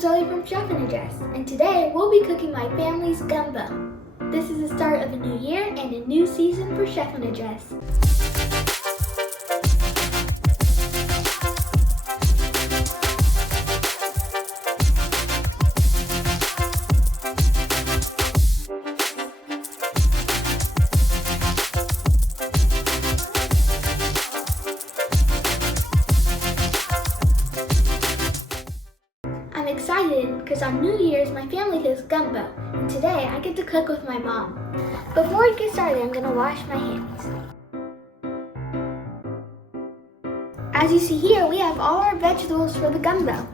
Zoe from Chef in a Dress, and today we'll be cooking my family's gumbo. This is the start of a new year and a new season for Chef in a Dress. I'm excited because on New Year's my family does gumbo, and today I get to cook with my mom. Before we get started, I'm going to wash my hands. As you see here, we have all our vegetables for the gumbo.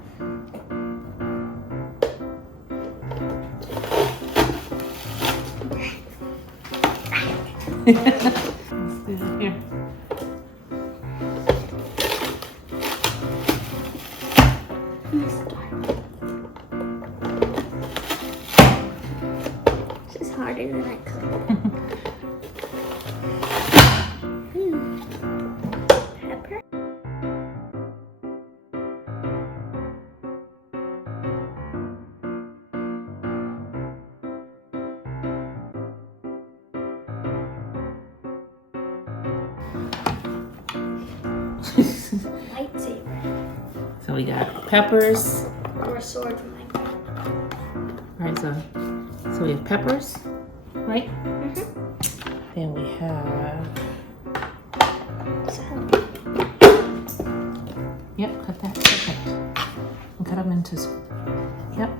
Here. This is harder than I could. Pepper. Lightsaber. So we got peppers. Or a sword from my grandma. Alright, so we have peppers, right? Then we have, yep, cut that, perfect. And cut them into, yep.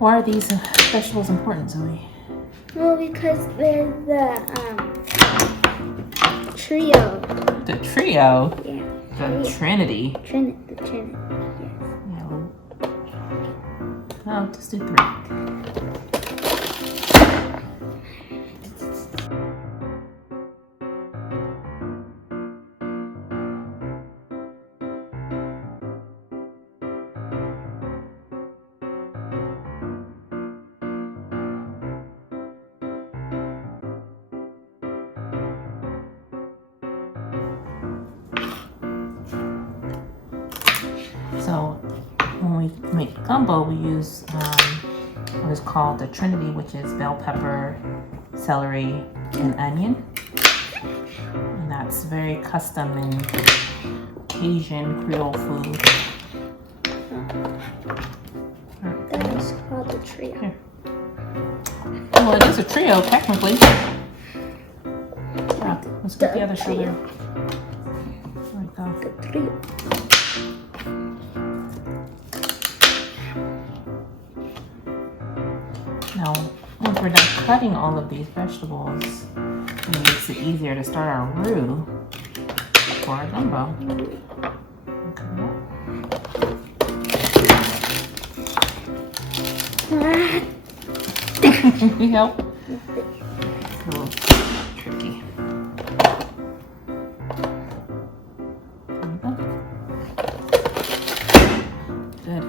Why are these vegetables important, Zoe? Well, because they're the trio. The trio? Yeah. The Trinity. The Trinity, yes. Yeah, well, just do 3. So when we make gumbo, we use what is called the Trinity, which is bell pepper, celery, and onion. And that's very custom in Cajun Creole food. That is called the trio. Here. Well, it is a trio, technically. Yeah, let's get the other shoulder. There we go. The trio. Now, once we're done cutting all of these vegetables, it makes it easier to start our roux for our gumbo. Can you help? It's a little tricky. There we go. Good.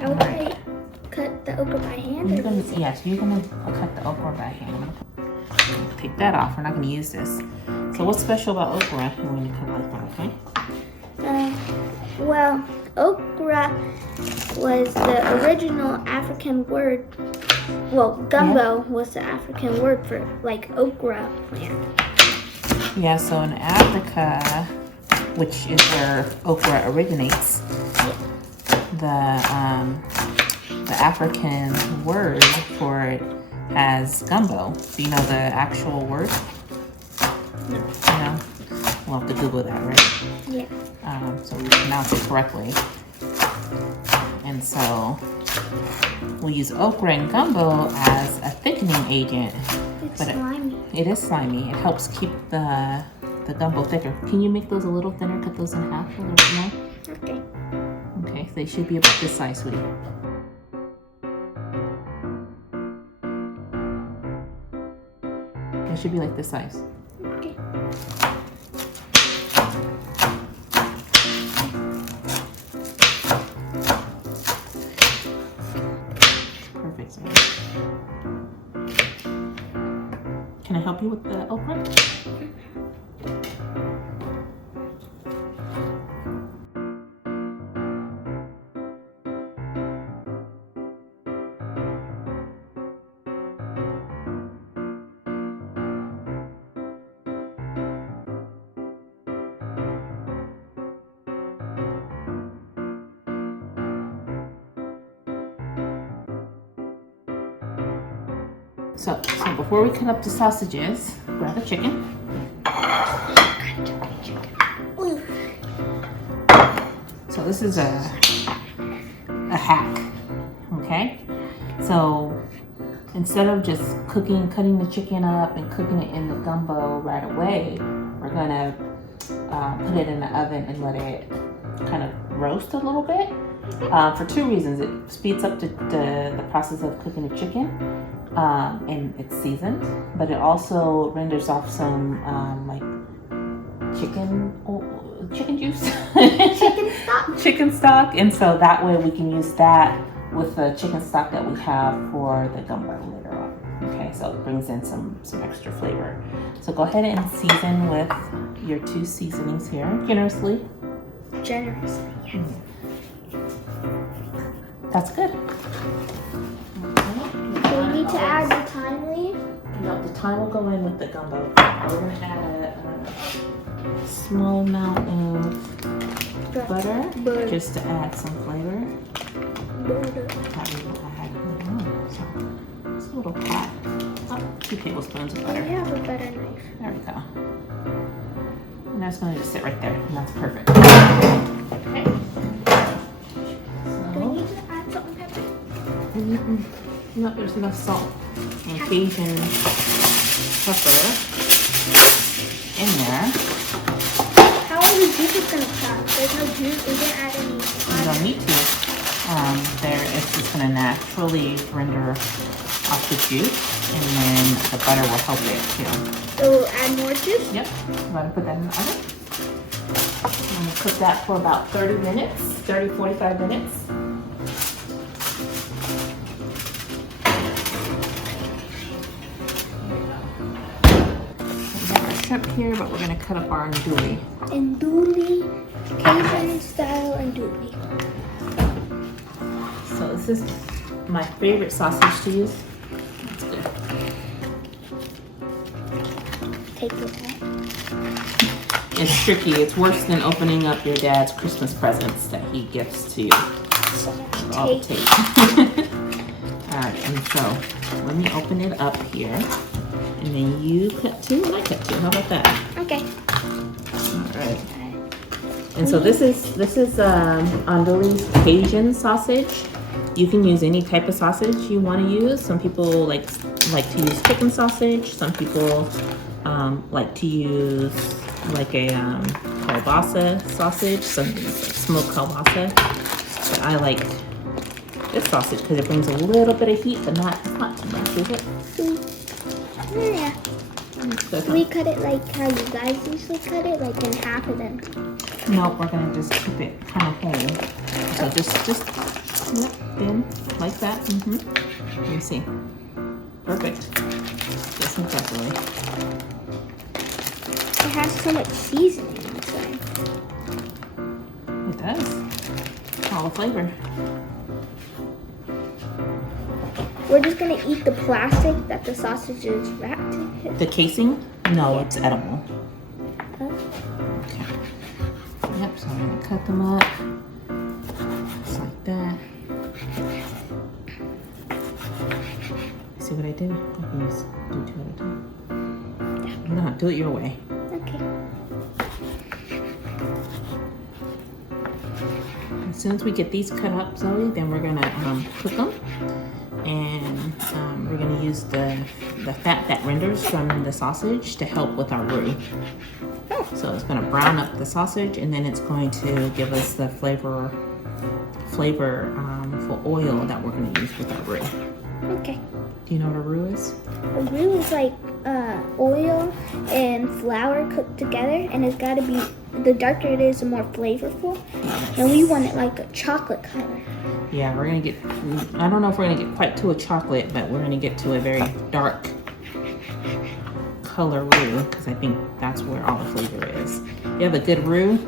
I would cut the okra by hand. You're gonna cut the okra by hand. Take that off. We're not gonna use this. So what's special about okra when you cut like that, okay? Well, okra was the original African word. Well, gumbo was the African word for like okra plant. Yeah, so in Africa, which is where okra originates, the African word for it as gumbo. Do you know the actual word? No. No? We'll have to Google that, right? Yeah. So we pronounce it correctly. And so we use okra and gumbo as a thickening agent. It's slimy. It is slimy. It helps keep the gumbo thicker. Can you make those a little thinner? Cut those in half a little bit more? Okay. Okay, so they should be about this size, sweetie. It should be like this size. Okay. Perfect. Can I help you with the okra? So before we cut up the sausages, grab the chicken. So this is a hack, okay? So instead of just cutting the chicken up and cooking it in the gumbo right away, we're gonna put it in the oven and let it kind of roast a little bit for two reasons. It speeds up the process of cooking the chicken, and it's seasoned, but it also renders off some like chicken juice, chicken stock, and so that way we can use that with the chicken stock that we have for the gumbo later on. Okay, so it brings in some extra flavor. So go ahead and season with your 2 seasonings here generously. Generously, yes. That's good. Do we need to add the thyme leaf? No, the thyme will go in with the gumbo. We're gonna add a small amount of butter just to add some flavor. That we will add later on. So just a little pat. 2 tablespoons of butter. We have a butter knife. There we go. And that's going to just sit right there, and that's perfect. Okay. Do we need to add salt and pepper? No, there's enough salt and Cajun pepper in there. How are the juices going to come? There's no juice. We didn't add any water. You don't need to. It's just going to naturally render off the juice, and then the butter will help it too. So we'll add more juice? Yep. I'm going to put that in the oven. I'm going to cook that for about 30 minutes, 45 minutes. We have our shrimp here, but we're going to cut up our andouille. Andouille, Cajun style andouille. So this is my favorite sausage to use. That's good. Take it out. It's tricky. It's worse than opening up your dad's Christmas presents that he gifts to you. So All the tape. Alright, and so let me open it up here. And then you cut 2 and I cut 2. How about that? Okay. Alright. And so this is andouille's Cajun sausage. You can use any type of sausage you want to use. Some people like to use chicken sausage. Some people like to use like a kielbasa sausage, something like smoked kielbasa. But I like this sausage because it brings a little bit of heat, but not too much, is it? Yeah. So We cut it like how you guys usually cut it, like in half and then. Nope, we're gonna just keep it kind of whole. So just snip in like that. Let me see. Perfect. Just exactly. It has so much seasoning inside. It does. All the flavor. We're just gonna eat the plastic that the sausage is wrapped in. The casing? No, it's edible. Oh. Okay. Yep, so I'm gonna cut them up. Just like that. See what I did? I can just do 2 at a time. No, do it your way. Okay. As soon as we get these cut up, Zoe, then we're gonna cook them. And we're gonna use the fat that renders from the sausage to help with our roux. So it's gonna brown up the sausage, and then it's going to give us the flavor for oil that we're gonna use with our roux. Okay. Do you know what a roux is? A roux is like oil and flour cooked together, and it's gotta be, the darker it is, the more flavorful. And we want it like a chocolate color. Yeah, we're gonna get, I don't know if we're gonna get quite to a chocolate, but we're gonna get to a very dark color roux, because I think that's where all the flavor is. You have a good roux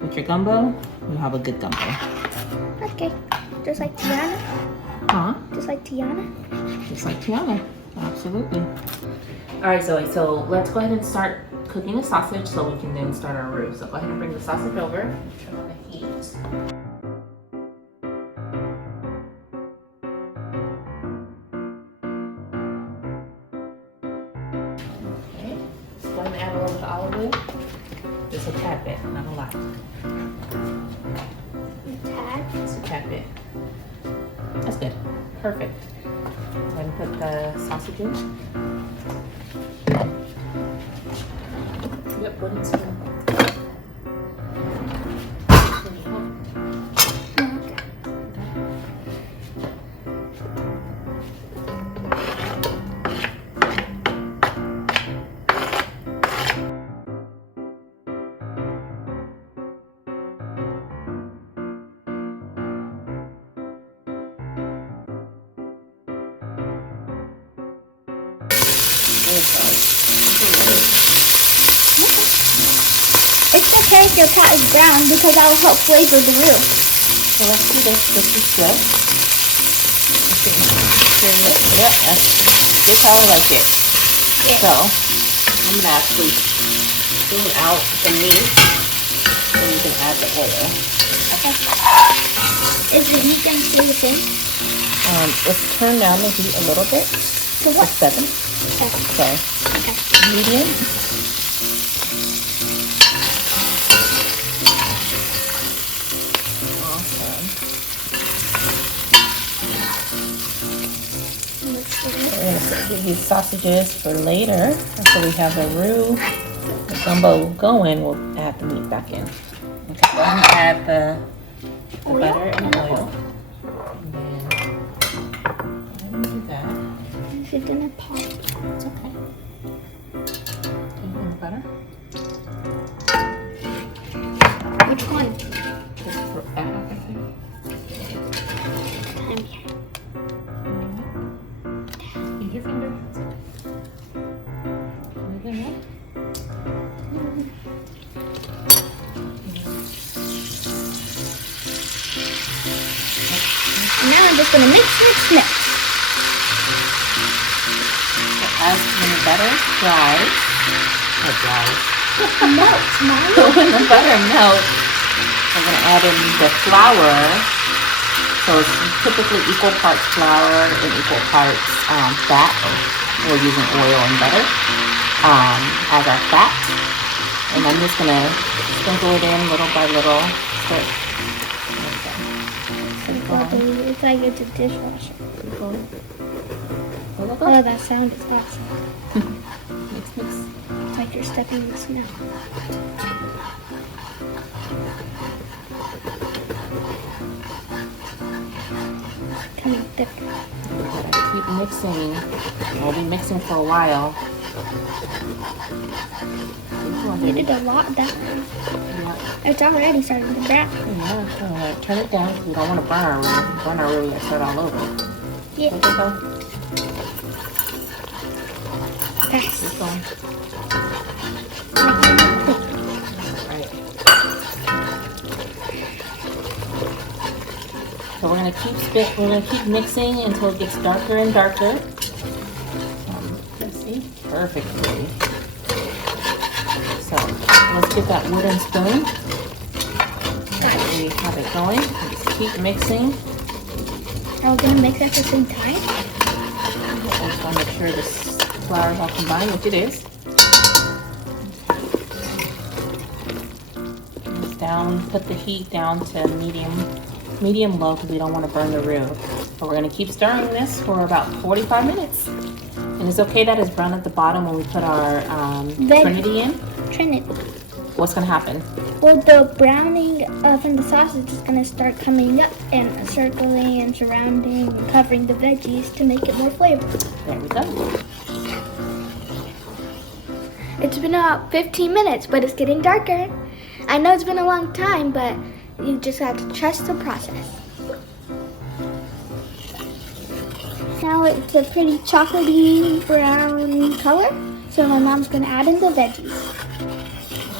with your gumbo, you have a good gumbo. Okay. Just like Tiana? Huh? Just like Tiana? Just like Tiana, absolutely. All right, Zoe, so let's go ahead and start cooking the sausage so we can then start our roux. So go ahead and bring the sausage over, turn on the heat. bit. That's good. Perfect. Then put the sausage in. Yep, wooden spoon. It's okay if your pot is brown because that will help flavor the roux. So let's do this. This is good. Yep, that's how I like it. Yeah. So I'm gonna actually spoon out the meat, and you can add the oil. Okay. Is the heat gonna stay the same? Let's turn down the heat a little bit. To what? 7. 7. So Okay. medium. Awesome. We're gonna save these sausages for later. After we have the roux, the gumbo going, we'll add the meat back in. Okay, go ahead and add the butter and oil. And then do that. Is it gonna pop? It's okay. And the butter. Which one? Just for everything. Use your finger. Moving up. Now I'm just gonna mix. As when the butter dries, Melts, Mom. when the butter melts, we're gonna add in the flour. So it's typically equal parts flour and equal parts fat. We're using oil and butter as our fat. And I'm just gonna sprinkle it in little by little. It's like it's a dishwasher. Oh, that sound is awesome. Mix. It's like you're stepping in the snow. Kind of thick. Keep mixing. We'll be mixing for a while. You did a lot that time. Yeah. It's already starting to brown. Yeah, so turn it down because we don't want to burn our roux. Burn our roux and start all over. Yeah. There we go. Fast. Keep going. Right. So we're gonna keep mixing until it gets darker and darker. Let's see, perfectly. So let's get that wooden spoon. We have it going. Just keep mixing. Are we gonna mix at the same time? I just want to make sure this flour is all combined, which it is. Down, put the heat down to medium low because we don't want to burn the roux. But we're going to keep stirring this for about 45 minutes. And it's okay that it's brown at the bottom when we put our Trinity in. Trinity. What's going to happen? Well, the browning from the sausage is going to start coming up and circling and surrounding and covering the veggies to make it more flavorful. There we go. It's been about 15 minutes, but it's getting darker. I know it's been a long time, but you just have to trust the process. Now it's a pretty chocolatey brown color, so my mom's going to add in the veggies.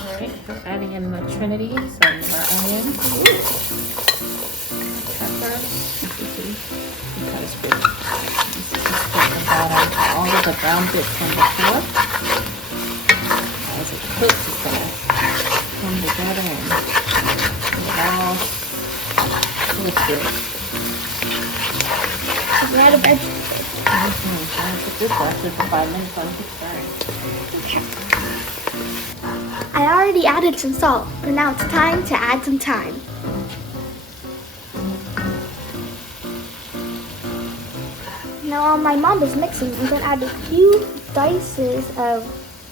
Alright, we're adding in the Trinity, so our onion, pepper, because we're all of the brown bits from before. As it cooks, it's going to come together and get all liquid. A lot of veggies. Put this after for 5 minutes on keep stirring. I already added some salt, but now it's time to add some thyme. Now my mom is mixing. I'm gonna add a few dices of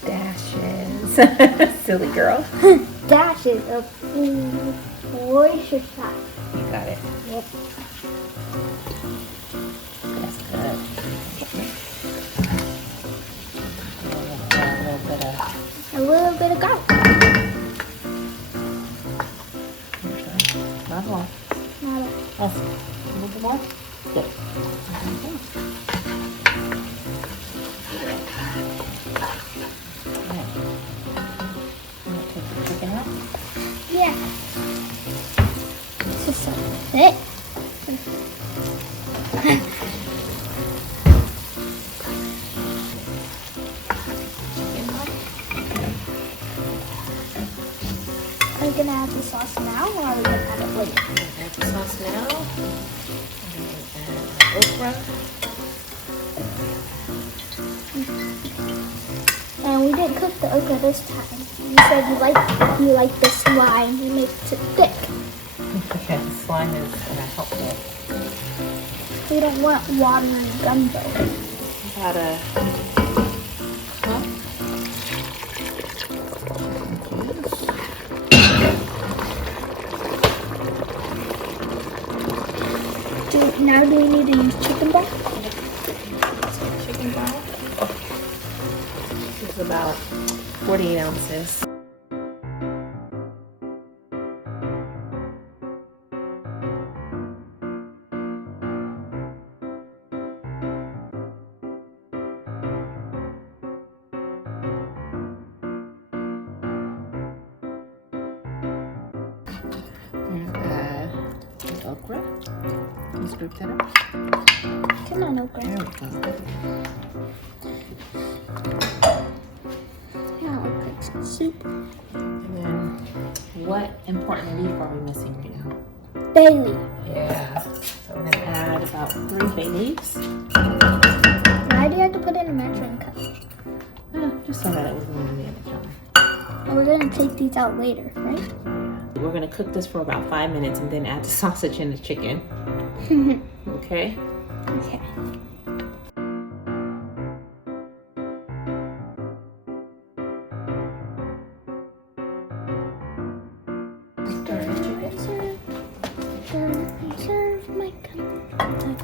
dashes. Silly girl. dashes of oyster sauce. You got it. Yep. That's good. A little bit of garlic. Not a lot. Not a Oh, a little bit more? Good. Yeah. This is so thick. Are we gonna add the sauce now, or are we gonna add it later? Add the sauce now. And okra. And we didn't cook the okra this time. You said you like the slime. You make it thick. Okay, the slime is gonna help it. We don't want watery gumbo. About a cup. Now do we need to use chicken broth? Chicken broth. This is about 48 ounces. And add the okra. Can you scoop that up? Come on, okra. There we go. Now it looks like soup. And then, what important leaf are we missing right now? Bay leaf. Yeah. So we're gonna add about 3 bay leaves. Why do you have to put it in a measuring cup? Just so that it was going to the other. And we're gonna take these out later, right? We're gonna cook this for about 5 minutes and then add the sausage and the chicken. Okay? Okay. Stir and serve. Stir and serve. My God.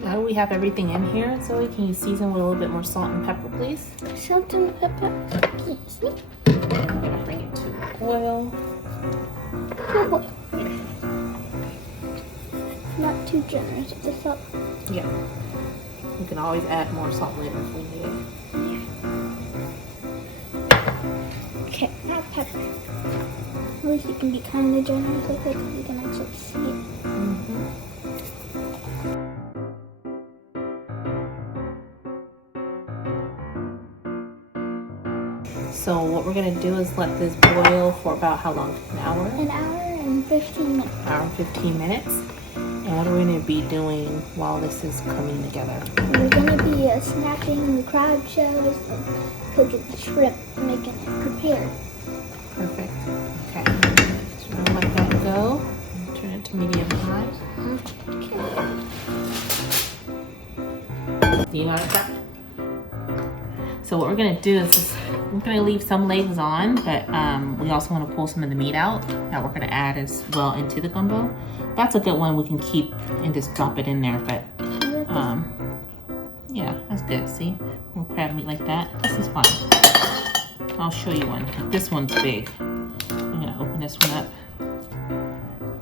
Now that we have everything in here, Zoe, can you season with a little bit more salt and pepper, please? Salt and pepper. Yes. I'm gonna bring it to a boil. Good boy. Not too generous with the salt. Yeah. We can always add more salt later if we need it. Okay, now pepper. At least you can be kind of generous with it because you can actually see it. So what we're gonna do is let this boil for about how long? An hour? An hour and 15 minutes. An hour and 15 minutes. And what are we gonna be doing while this is coming together? We're gonna be snapping the crab shells and cooking the shrimp, making it prepared. Perfect. Okay. So we'll let that go. Turn it to medium high. Okay. Do you know how to crack? So what we're gonna do is we're gonna leave some legs on, but we also want to pull some of the meat out that we're gonna add as well into the gumbo. That's a good one we can keep and just drop it in there, but yeah, that's good. See, more crab meat like that. This is fun. I'll show you one. This one's big. I'm gonna open this one up.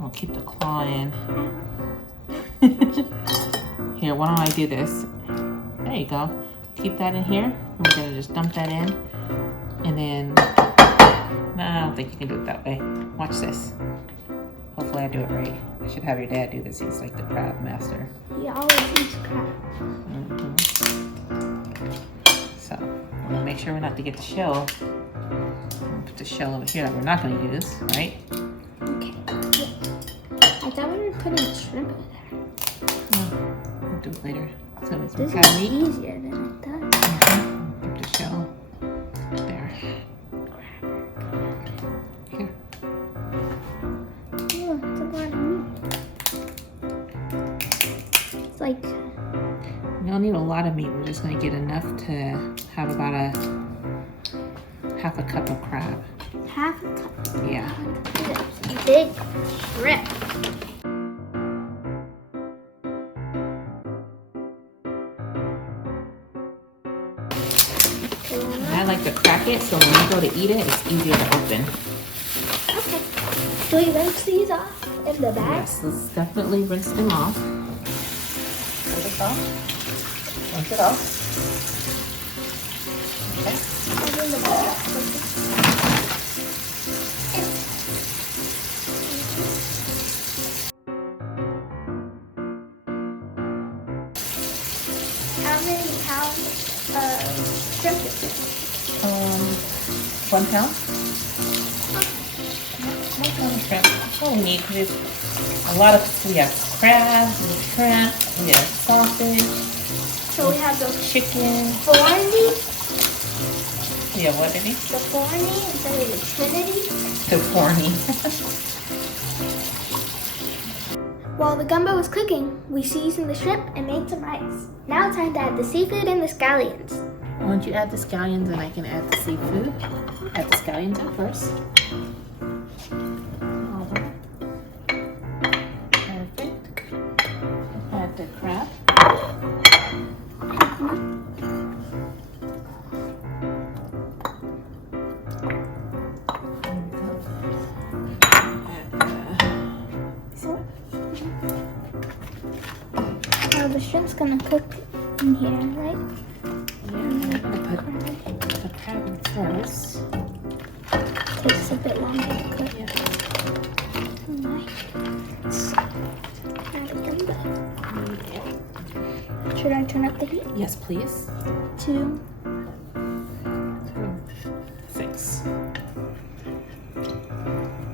I'll keep the claw in. Here, why don't I do this? There you go. Keep that in here. We're gonna just dump that in. And then, no, I don't think you can do it that way. Watch this. Hopefully I do it right. I should have your dad do this. He's like the crab master. He always eats crab. So, I'm gonna make sure we're not to get the shell. I'm gonna put the shell over here that we're not gonna use, right? Okay. Yeah. I thought we were putting the shrimp in there. We'll do food later. So it's This crab is meat. easier than I thought. Keep the shell there. Here. Oh, it's a lot of meat. It's like We don't need a lot of meat. We're just going to get enough to have about half a cup of crab. half a cup. Yeah. Big shrimp. I like to crack it so when we go to eat it, it's easier to open. Okay. Do we rinse these off in the bag? Yes, let's definitely rinse them off. Rinse it off. Rinse it off. Okay. I'll in the bag. How many pounds of shrimp is it? 1 pound. 1 pound of shrimp. That's all we need because there's a lot of, we have crab, we have shrimp, we have sausage, So we have the chicken. Forney, Yeah, what did he? the Forney instead of the Trinity. The corny. While the gumbo was cooking, we seasoned the shrimp and made some rice. Now it's time to add the seafood and the scallions. Why don't you add the scallions and I can add the seafood? Add the scallions in first. Perfect. Add the crab. The shrimp's gonna cook in here, right? Yeah, I'm gonna put the crab in first. Takes a bit longer to cook. Yeah. Nice. Add the gumbo. Should I turn up the heat? Yes, please. 2. 6.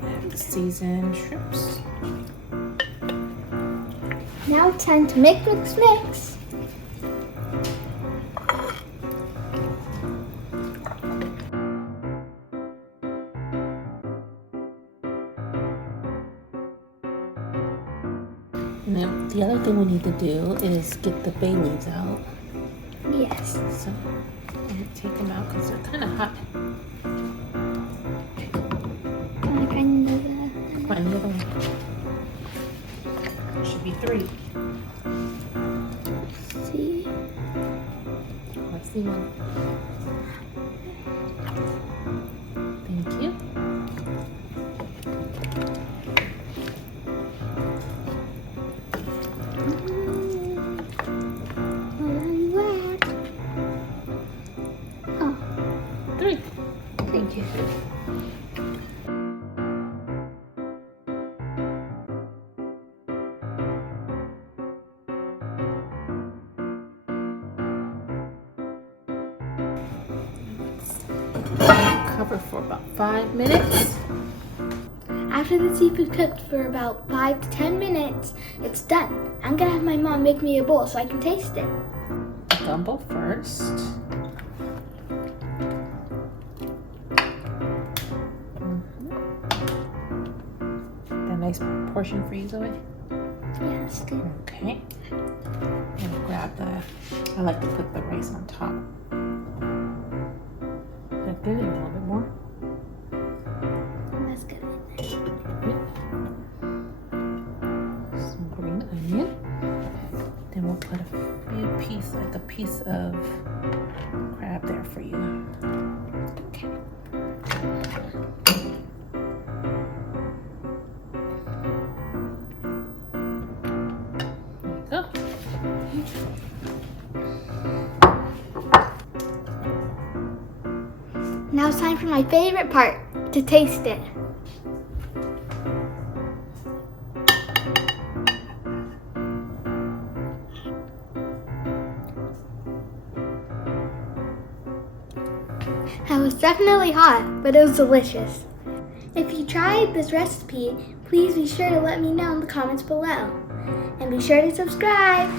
And the seasoned shrimps. Now it's time to mix. And then the other thing we need to do is get the bay leaves out. Yes. So I'm gonna take them out because they're kind of hot. I kind of Find the other one. Should be 3. see. Let's see one. Thank you. Oh, 3. Thank you. Cover for about 5 minutes. after the seafood cooked for about 5 to 10 minutes, it's done. I'm gonna have my mom make me a bowl so I can taste it. Gumbo first. A nice portion for you, Zoe. Yeah, it's good. Okay. I'm gonna grab I like to put the rice on top. Like that, a little bit more. That's good. Some green onion. Then we'll put a piece of crab there for you. Okay. Go. Now it's time for my favorite part, to taste it. That was definitely hot, but it was delicious. If you tried this recipe, please be sure to let me know in the comments below. And be sure to subscribe.